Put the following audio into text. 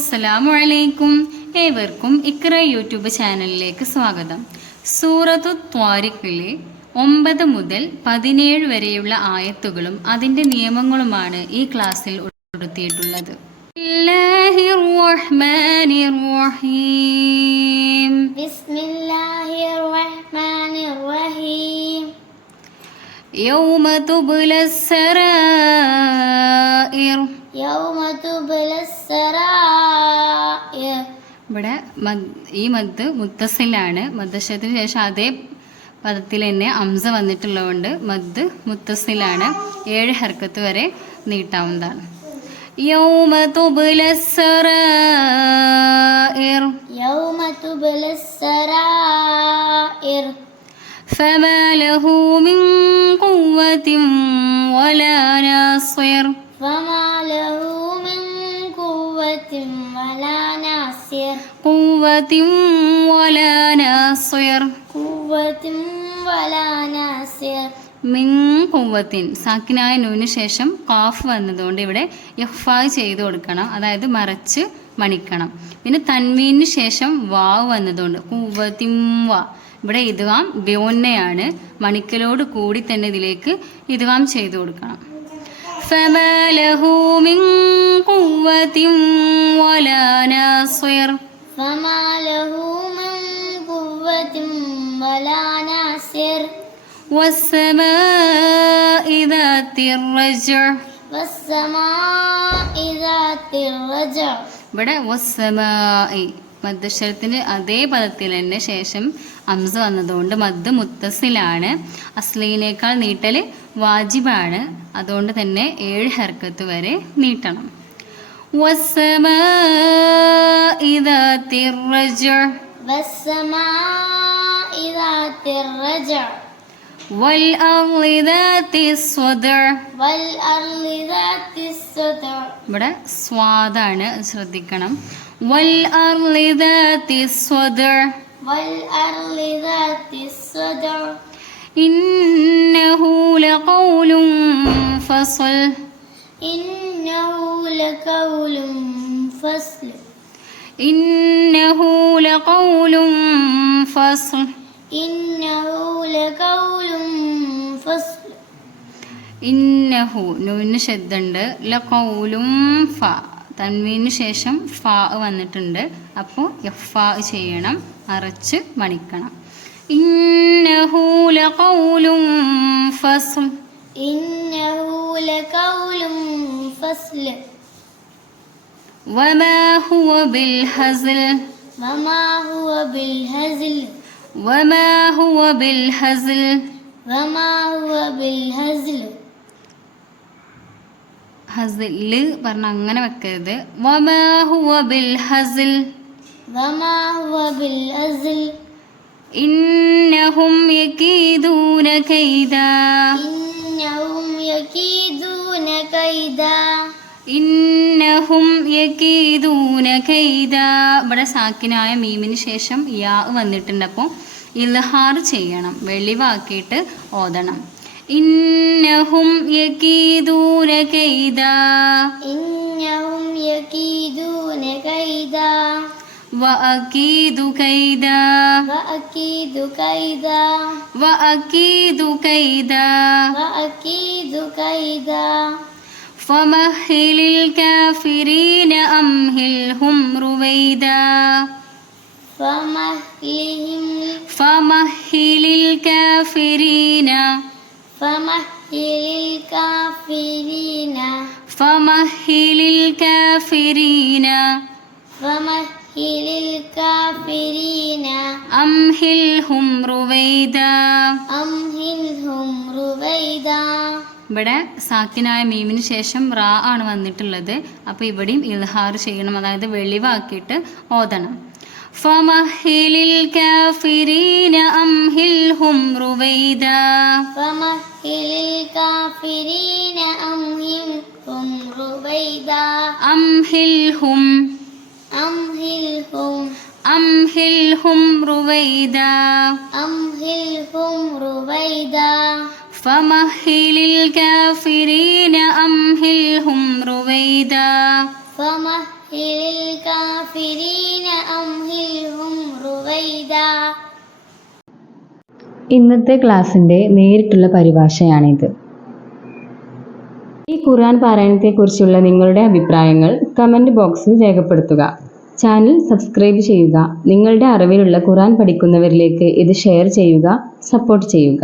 അസ്സലാമു അലൈക്കും. ഏവർക്കും ഇക്ര യൂട്യൂബ് ചാനലിലേക്ക് സ്വാഗതം. സൂറത്തു ത്വാരിഖിലെ 9 മുതൽ 17 വരെയുള്ള ആയത്തുകളും അതിൻ്റെ നിയമങ്ങളുമാണ് ഈ ക്ലാസ്സിൽ ഉൾപ്പെടുത്തിയിട്ടുള്ളത്. ബിസ്മില്ലാഹിർ റഹ്മാനിർ റഹീം. ബിസ്മില്ലാഹിർ റഹ്മാനിർ റഹീം. യൗമ തുബ്ലസ് സറായിർ. ഇവിടെ ഈ മദ് മുത്തസിലാണ്. മദ്ദശത്തിന് ശേഷം അതേ പദത്തിൽ തന്നെ അംസ വന്നിട്ടുള്ളതുകൊണ്ട് മദ് മുത്തസിലാണ്. 7 ഹർക്കത്ത് വരെ നീട്ടാവുന്നതാണ്. യൗമ തുബ്ലസ് സറായിർ. ഫമാ ലഹു മിൻ ഖുവ്വത്തിൻ വലാ നാസിർ. قوة ولا ناصر. മിൻ ഖുവ്വത്തിൻ സാക്കിനായ നൂന് ശേഷം ഖാഫ് വന്നതുകൊണ്ട് ഇവിടെ ഇഖ്ഫാ ചെയ്ത് കൊടുക്കണം, അതായത് മറച്ച് മണിക്കണം. പിന്നെ തൻവീന് ശേഷം വാവ് വന്നതുകൊണ്ട് ഖുവ്വത്തിൻ വാ, ഇവിടെ ഇദ്ഗാം ബിഗുന്നയാണ്. മണിക്കലോട് കൂടി തന്നെ ഇതിലേക്ക് ഇദ്ഗാം ചെയ്ത് കൊടുക്കണം. فما له من قوة ولا ناصر. والسماء ذات الرجع. ഇവിടെ വസ്സമായി മദ്ദശരത്തിന് അതേ പദത്തിൽ തന്നെ ശേഷം അംസ വന്നതുകൊണ്ട് മദ് മുത്തസിലാണ്. അസ്ലീനേക്കാൾ നീട്ടൽ വാജിബാണ്, അതുകൊണ്ട് തന്നെ 7 ഹർക്കത്ത് വരെ നീട്ടണം. വസ്സമായി ദാത്തിർ റജ്അ. വൽ അർളി ദാത്തിസ് സ്വദഅ. ഇവിടെ സ്വാദാണ്, ശ്രദ്ധിക്കണം. വൽ അർളി ദാത്തിസ് സ്വദഅ. إنه لقول فصل. إنه لقول فصل. إنه لقول فصل. إنه لقول فصل. ഇന്നഹു നൂന് ശബ്ദമുണ്ട്. ലഖൗലും ഫ തൻവീന് ശേഷം ഫാ വന്നിട്ടുണ്ട്, അപ്പോൾ ഇഖ്ഫാ ചെയ്യണം, അറച്ച് മണിക്കണം. ഇന്നഹു ലഖൗലും ഫസ്ൽ. ഇന്നഹു ലഖൗലും ഫസ്ൽ. വമാ ഹുവ ബിൽ ഹസ്ൽ. വമാ ഹുവ ബിൽ ഹസ്ൽ. വമാ ഹുവ ബിൽ ഹസ്ൽ. വമാ ഹുവ ബിൽ ഹസ്ൽ. ഹസ്ൽ പറഞ്ഞ അങ്ങനെ വെക്കരുത്. വമാ ഹുവ ബിൽ ഹസ്ൽ. വമാ ഹുവ ബിൽ ഹസ്ൽ. ഇന്നഹും യകീദൂന കൈദാ. ഇന്നഹും യകീദൂന കൈദാ. ഇന്നഹും യകീദൂന കൈദാ. ഇവിടെ സാക്കിനായ മീമിന് ശേഷം യാ വന്നിട്ടുണ്ട്, അപ്പോൾ ഇൽഹാർ ചെയ്യണം, വെളിവാക്കിയിട്ട് ഓതണം. ഇന്നഹും യകീദൂന കൈദാ. ഇന്നഹും യകീദൂന കൈദാ. വഅകീദു കൈദാ. വഅകീദു കൈദാ. വഅകീദു കൈദാ. വഅകീദു കൈദാ. ഫമഹിലിൽ കാഫിരീന അംഹിൽഹും റുവൈദാ. ഫമഹിലിൽ കാഫിരീന. ഫമഹിലിൽ കാഫിരീന. ഫമഹിലിൽ കാഫിരീന. ഫമഹിലിൽ കാഫിരീന. അംഹിൽഹും റുവൈദാ. അംഹിൽഹും റുവൈദാ. ഇവിടെ സാക്കിനായ മീമിന് ശേഷം റാ ആണ് വന്നിട്ടുള്ളത്, അപ്പോൾ ഇവിടെയും ഇൽഹാർ ചെയ്യണം, അതായത് വെളിവാക്കിയിട്ട് ഓതണം. ഫമഹിലിൽ കാഫിരീന അംഹിൽഹും റുവൈദാ. ഫമഹിലിൽ കാഫിരീന അംഹിൽഹും റുവൈദാ. അംഹിൽഹും. അംഹിൽഹും. അംഹിൽഹും റുവൈദാ. അംഹിൽഹും റുവൈദാ. ഫമഹിലിൽ കാഫിരീന അംഹിൽഹും റുവൈദാ. فمهل الكافرين أمهلهم رويدا. ഇന്നത്തെ ക്ലാസ്സിൻ്റെ നേരിട്ടുള്ള പരിഭാഷയാണിത്. ഈ ഖുർആൻ പാരായണത്തെക്കുറിച്ചുള്ള നിങ്ങളുടെ അഭിപ്രായങ്ങൾ കമൻറ്റ് ബോക്സിൽ രേഖപ്പെടുത്തുക. ചാനൽ സബ്സ്ക്രൈബ് ചെയ്യുക. നിങ്ങളുടെ അറിവിലുള്ള ഖുർആൻ പഠിക്കുന്നവരിലേക്ക് ഇത് ഷെയർ ചെയ്യുക, സപ്പോർട്ട് ചെയ്യുക.